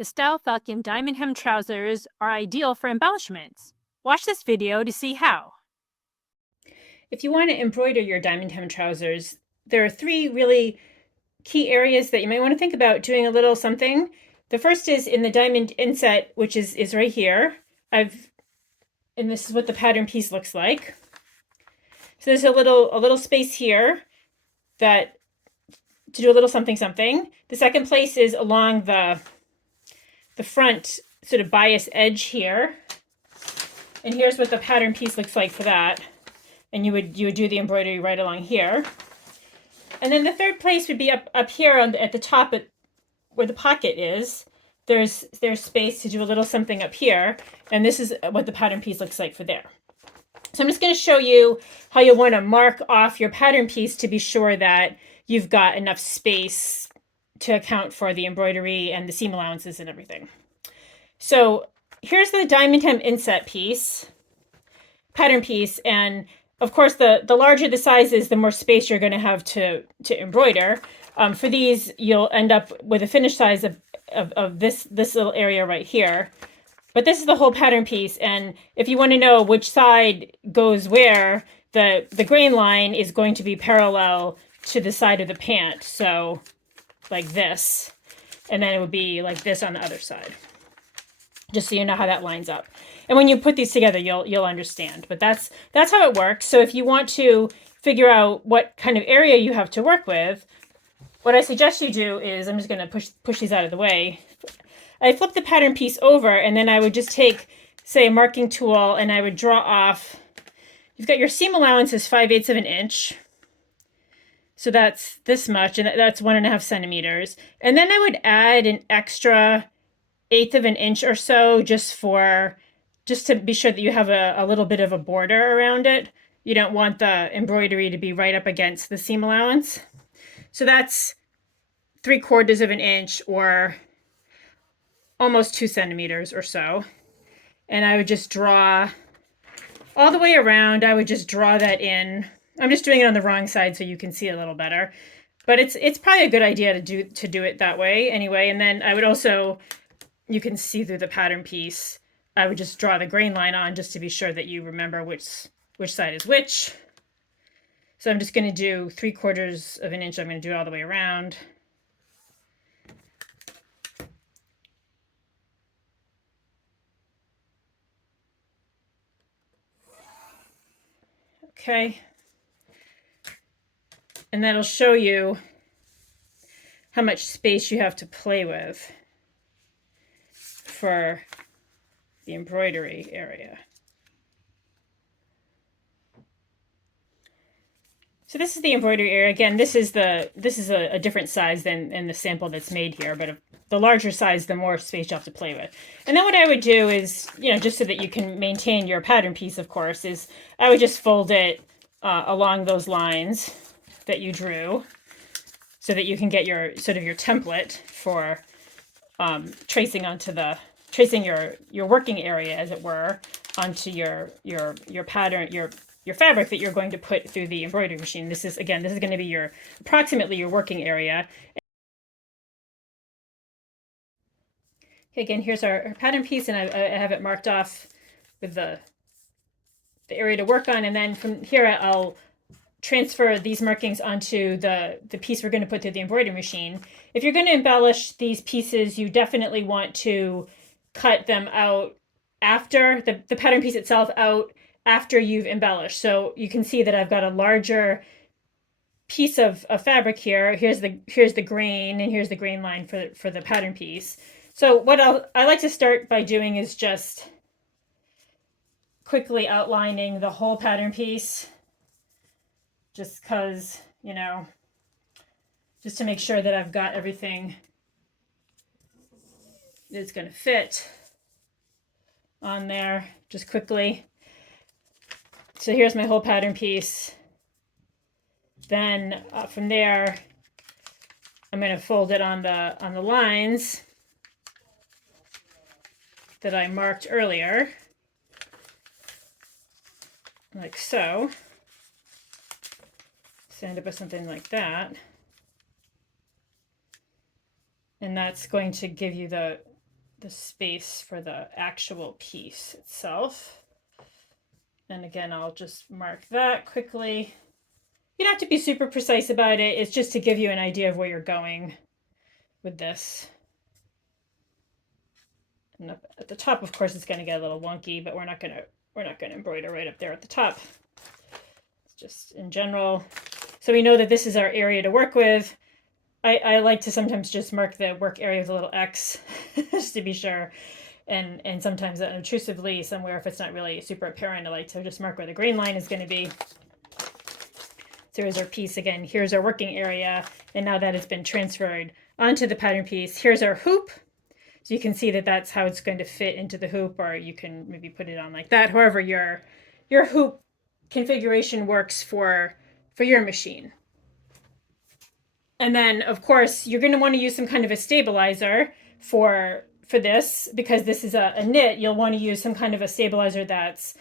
The style Falcon diamond hem trousers are ideal for embellishments. Watch this video to see how. If you want to embroider your diamond hem trousers, there are three really key areas that you might want to think about doing a little something. The first is in the diamond inset, which is right here. And this is what the pattern piece looks like. So there's a little space here that to do a little something something. The second place is along the front sort of bias edge here. And here's what the pattern piece looks like for that. And you would do the embroidery right along here. And then the third place would be up here at the top where the pocket is. There's space to do a little something up here. And this is what the pattern piece looks like for there. So I'm just going to show you how you'll want to mark off your pattern piece to be sure that you've got enough space to account for the embroidery and the seam allowances and everything. So here's the diamond hem inset piece, pattern piece, and of course the larger the size is, the more space you're going to have to embroider. For these, you'll end up with a finished size of this little area right here. But this is the whole pattern piece, and if you want to know which side goes where, the grain line is going to be parallel to the side of the pant, so like this, and then it would be like this on the other side, just so you know how that lines up. And when you put these together, you'll understand. But that's how it works. So if you want to figure out what kind of area you have to work with, what I suggest you do is, I'm just going to push these out of the way. I flip the pattern piece over, and then I would just take, say, a marking tool, and I would draw off. You've got your seam allowance is 5/8 of an inch. So that's this much, and that's 1.5 centimeters. And then I would add an extra 1/8 of an inch or so just to be sure that you have a little bit of a border around it. You don't want the embroidery to be right up against the seam allowance. So that's 3/4 of an inch, or almost 2 centimeters or so. And I would just draw all the way around. I would just draw that in. I'm just doing it on the wrong side so you can see it a little better. But it's probably a good idea to do it that way anyway. And then I would also, you can see through the pattern piece, I would just draw the grain line on just to be sure that you remember which side is which. So I'm just going to do 3/4 of an inch. I'm going to do it all the way around. Okay. And that'll show you how much space you have to play with for the embroidery area. So this is the embroidery area. Again, this is a different size than in the sample that's made here, but the larger size, the more space you have to play with. And then what I would do is, just so that you can maintain your pattern piece, of course, is I would just fold it along those lines that you drew, so that you can get your your template for tracing your working area, as it were, onto your pattern, your fabric that you're going to put through the embroidery machine. This is going to be approximately your working area. Okay, again, here's our pattern piece, and I have it marked off with the area to work on, and then from here I'll transfer these markings onto the piece we're going to put through the embroidery machine. If you're going to embellish these pieces, you definitely want to cut them out after the pattern piece itself out after you've embellished. So you can see that I've got a larger piece of fabric here. Here's the grain, and here's the grain line for the pattern piece. So what I like to start by doing is just quickly outlining the whole pattern piece, just because, just to make sure that I've got everything that's going to fit on there, just quickly. So here's my whole pattern piece. Then from there, I'm going to fold it on the lines that I marked earlier, like so. So end up with something like that. And that's going to give you the the space for the actual piece itself. And again, I'll just mark that quickly. You don't have to be super precise about it. It's just to give you an idea of where you're going with this. And up at the top, of course, it's going to get a little wonky, but we're not going to embroider right up there at the top. It's just in general. So we know that this is our area to work with. I like to sometimes just mark the work area with a little X just to be sure. And sometimes unobtrusively somewhere, if it's not really super apparent, I like to just mark where the green line is going to be. So here's our piece again. Here's our working area. And now that it's been transferred onto the pattern piece, here's our hoop. So you can see that that's how it's going to fit into the hoop, or you can maybe put it on like that. However, your hoop configuration works for your machine. And then, of course, you're going to want to use some kind of a stabilizer for this, because this is a knit. You'll want to use some kind of a stabilizer that's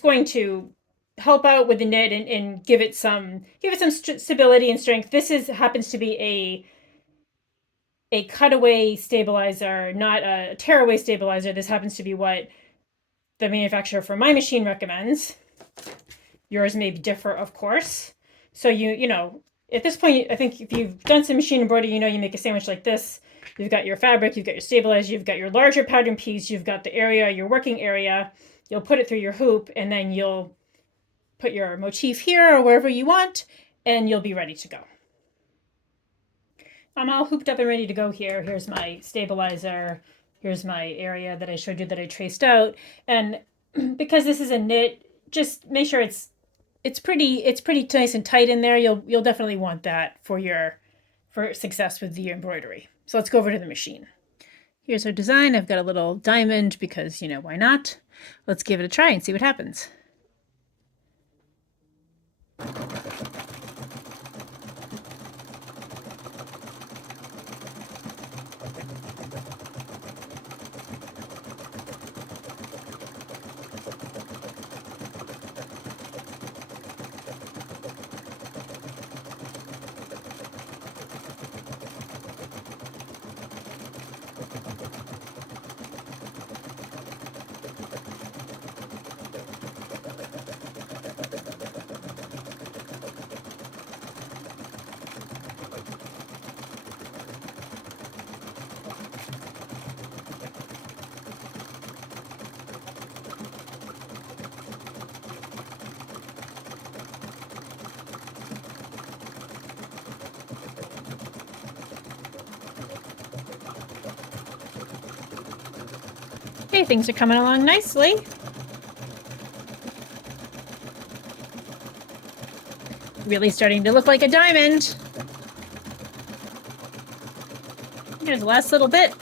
going to help out with the knit and give it some stability and strength. This happens to be a cutaway stabilizer, not a tearaway stabilizer. This happens to be what the manufacturer for my machine recommends. Yours may differ, of course. So you know, at this point, I think if you've done some machine embroidery, you know you make a sandwich like this. You've got your fabric, you've got your stabilizer, you've got your larger pattern piece, you've got the area, your working area. You'll put it through your hoop, and then you'll put your motif here or wherever you want, and you'll be ready to go. I'm all hooped up and ready to go here. Here's my stabilizer. Here's my area that I showed you that I traced out. And because this is a knit, just make sure it's pretty nice and tight in there. You'll definitely want that for success with the embroidery. So let's go over to the machine. Here's our design. I've got a little diamond because, you know, why not? Let's give it a try and see what happens. Okay, things are coming along nicely. Really starting to look like a diamond. Here's the last little bit.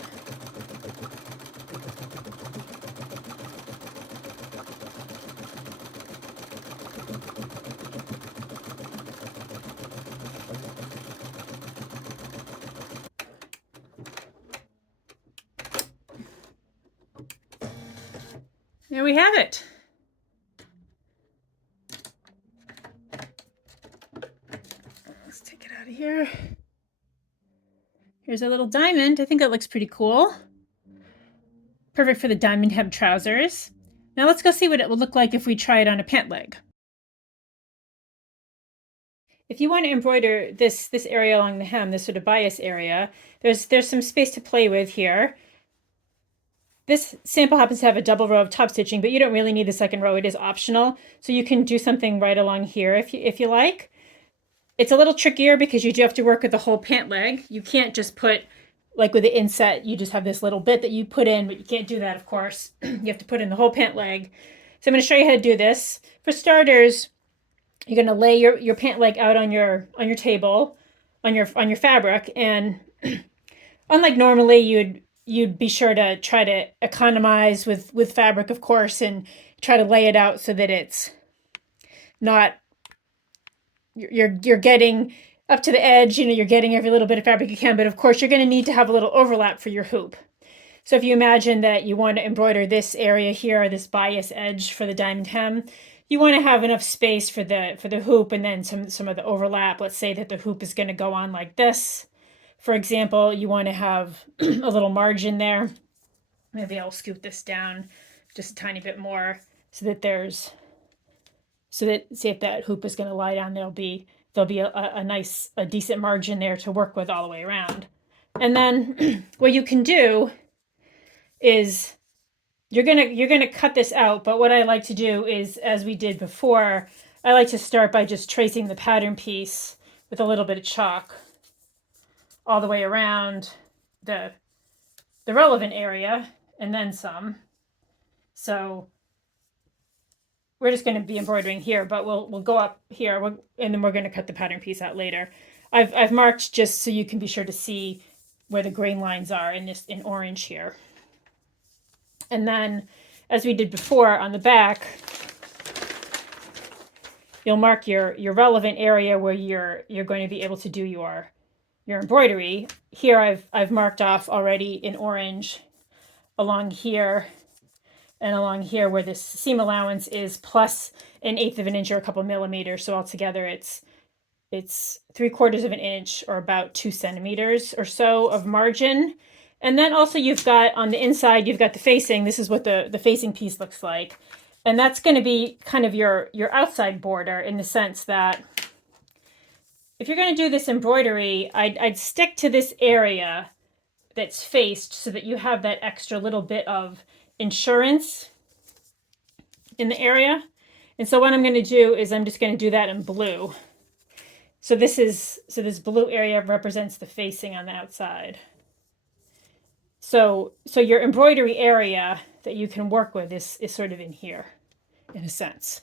There we have it. Let's take it out of here. Here's a little diamond. I think that looks pretty cool. Perfect for the diamond hem trousers. Now let's go see what it will look like if we try it on a pant leg. If you want to embroider this area along the hem, this sort of bias area, there's some space to play with here. This sample happens to have a double row of top stitching, but you don't really need the second row. It is optional. So you can do something right along here if you like. It's a little trickier because you do have to work with the whole pant leg. You can't just put, like with the inset, you just have this little bit that you put in, but you can't do that, of course. You have to put in the whole pant leg. So I'm going to show you how to do this. For starters, you're going to lay your pant leg out on your table, on your fabric, and unlike normally, you'd be sure to try to economize with fabric, of course, and try to lay it out so that it's not, you're getting up to the edge, you know, you're getting every little bit of fabric you can, but of course you're going to need to have a little overlap for your hoop. So if you imagine that you want to embroider this area here, this bias edge for the diamond hem, you want to have enough space for the hoop and then some of the overlap. Let's say that the hoop is going to go on like this. For example, you want to have a little margin there. Maybe I'll scoot this down just a tiny bit more so that see if that hoop is going to lie down, there'll be a decent margin there to work with all the way around. And then what you can do is you're gonna cut this out, but what I like to do is, as we did before, I like to start by just tracing the pattern piece with a little bit of chalk all the way around the relevant area and then some. So we're just going to be embroidering here, but we'll go up here and then we're going to cut the pattern piece out later. I've marked just so you can be sure to see where the grain lines are in orange here. And then, as we did before on the back, you'll mark your relevant area where you're going to be able to do your embroidery. Here I've marked off already in orange along here and along here where this seam allowance is plus 1/8 of an inch or a couple millimeters. So altogether it's 3/4 of an inch or about 2 centimeters or so of margin. And then also you've got on the inside, you've got the facing. This is what the facing piece looks like. And that's going to be kind of your outside border in the sense that if you're going to do this embroidery, I'd stick to this area that's faced so that you have that extra little bit of insurance in the area. And so what I'm going to do is I'm just going to do that in blue. So this blue area represents the facing on the outside. So your embroidery area that you can work with is sort of in here, in a sense,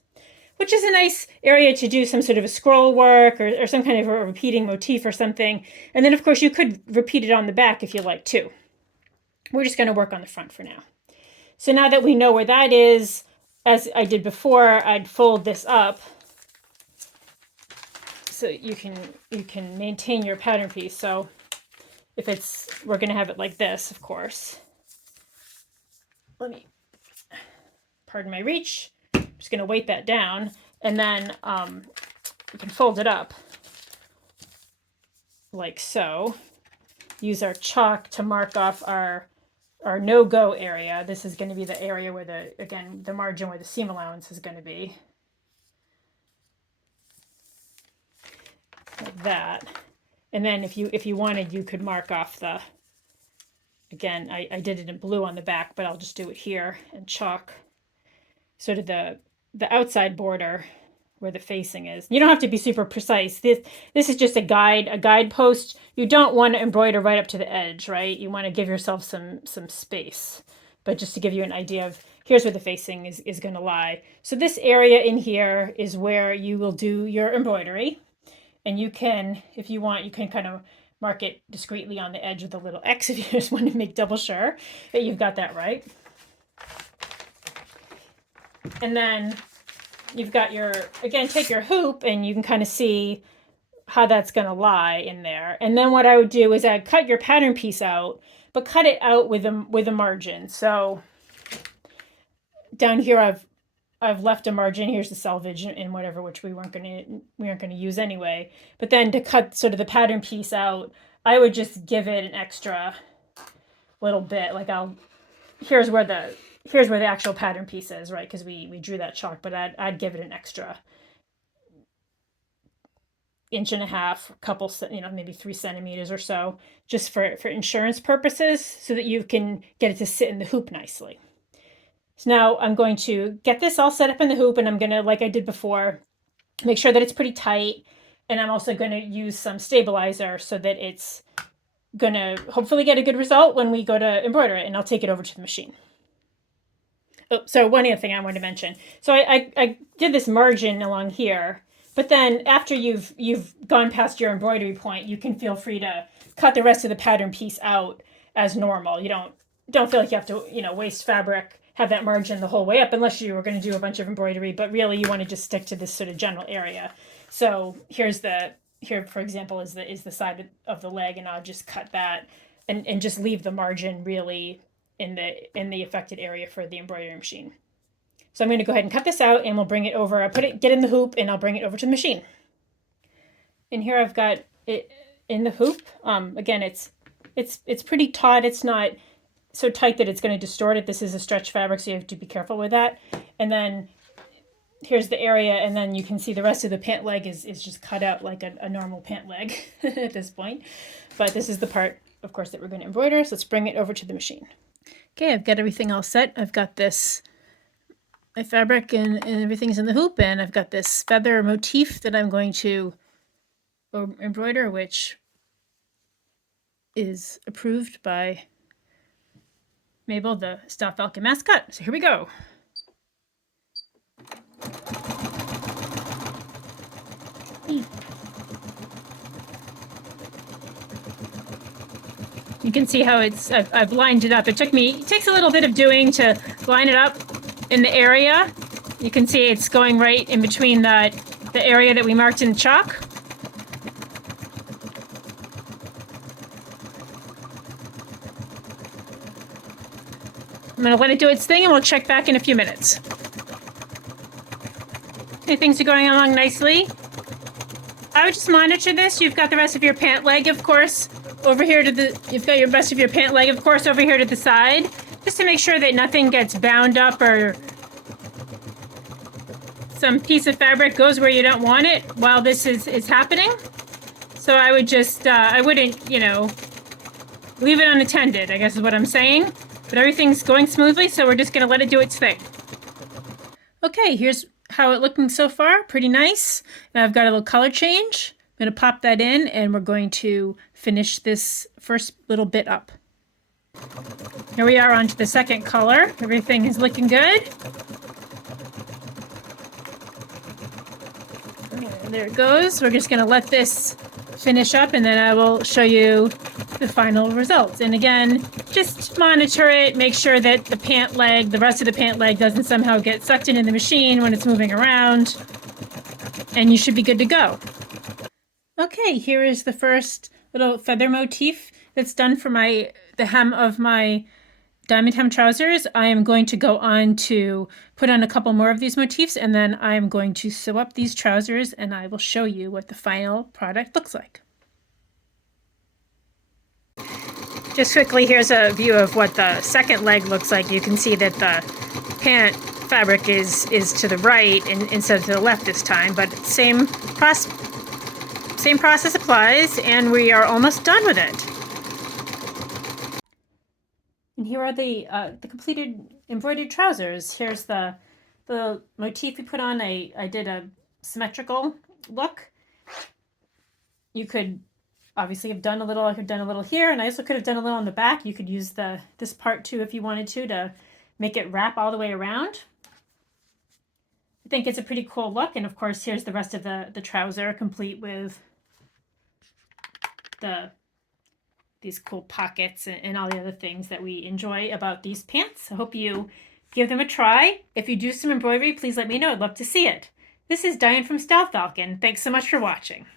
which is a nice area to do some sort of a scroll work or some kind of a repeating motif or something. And then, of course, you could repeat it on the back if you like too. We're just going to work on the front for now. So now that we know where that is, as I did before, I'd fold this up so you can maintain your pattern piece. So if we're going to have it like this, of course. Pardon my reach. I'm just going to weight that down, and then we can fold it up like so. Use our chalk to mark off our no-go area. This is going to be the area where the margin where the seam allowance is going to be. Like that. And then if you wanted, you could mark off again, I did it in blue on the back, but I'll just do it here and chalk sort of the outside border where the facing is. You don't have to be super precise. This is just a guidepost. You don't want to embroider right up to the edge, right? You want to give yourself some space. But just to give you an idea of here's where the facing is going to lie. So this area in here is where you will do your embroidery. And you can, if you want, you can kind of mark it discreetly on the edge with a little X if you just want to make double sure that you've got that right. And then you've got again, take your hoop and you can kind of see how that's going to lie in there. And then what I would do is I'd cut your pattern piece out, but cut it out with a margin. So down here I've left a margin. Here's the selvage and whatever, which we aren't going to use anyway. But then to cut sort of the pattern piece out, I would just give it an extra little bit. Like here's where the actual pattern piece is, right? Because we drew that chalk, but I'd give it an extra 1.5 inches, couple, maybe 3 centimeters or so, just for insurance purposes, so that you can get it to sit in the hoop nicely. So now I'm going to get this all set up in the hoop, and I'm going to, like I did before, make sure that it's pretty tight. And I'm also going to use some stabilizer so that it's going to hopefully get a good result when we go to embroider it, and I'll take it over to the machine. Oh, so one other thing I wanted to mention. So I did this margin along here, but then after you've gone past your embroidery point, you can feel free to cut the rest of the pattern piece out as normal. You don't feel like you have to, waste fabric, have that margin the whole way up, unless you were going to do a bunch of embroidery, but really you want to just stick to this sort of general area. So here, for example, is the side of the leg, and I'll just cut that and just leave the margin really in the affected area for the embroidery machine. So I'm going to go ahead and cut this out, and we'll bring it over. I'll get in the hoop, and I'll bring it over to the machine. And here I've got it in the hoop. Again, it's pretty taut. It's not so tight that it's going to distort it. This is a stretch fabric, so you have to be careful with that. And then here's the area, and then you can see the rest of the pant leg is just cut out like a normal pant leg at this point. But this is the part, of course, that we're going to embroider. So let's bring it over to the machine. Okay, I've got everything all set. I've got this, my fabric and everything's in the hoop, and I've got this feather motif that I'm going to embroider, which is approved by Mabel, the Style Falcon mascot. So here we go. You can see how I've lined it up. It takes a little bit of doing to line it up in the area. You can see it's going right in between the area that we marked in chalk. I'm going to let it do its thing, and we'll check back in a few minutes. Okay, things are going along nicely. I would just monitor this. You've got the rest of your pant leg, of course, over here to the, you've got your rest of your pant leg, of course, over here to the side, just to make sure that nothing gets bound up or some piece of fabric goes where you don't want it while this is happening. So I would just, I wouldn't, you know, leave it unattended, I guess is what I'm saying. But everything's going smoothly, so we're just going to let it do its thing. Okay, here's how it's looking so far. Pretty nice. Now I've got a little color change. I'm going to pop that in, and we're going to finish this first little bit up. Here we are on to the second color. Everything is looking good. And there it goes. We're just going to let this finish up, and then I will show you the final results. And again, just monitor it, make sure that the pant leg, the rest of the pant leg doesn't somehow get sucked into the machine when it's moving around, and you should be good to go. Okay, here is the first little feather motif that's done for the hem of my diamond hem trousers. I am going to go on to put on a couple more of these motifs, and then I'm going to sew up these trousers, and I will show you what the final product looks like. Just quickly, here's a view of what the second leg looks like. You can see that the pant fabric is to the right instead of to the left this time, but same process applies, and we are almost done with it. And here are the completed embroidered trousers. Here's the motif we put on. I did a symmetrical look. You could obviously have done a little, I could have done a little here, and I also could have done a little on the back. You could use this part too if you wanted to make it wrap all the way around. I think it's a pretty cool look, and of course here's the rest of the trouser, complete with these cool pockets and all the other things that we enjoy about these pants. I hope you give them a try. If you do some embroidery, please let me know. I'd love to see it. This is Diane from Style Falcon. Thanks so much for watching.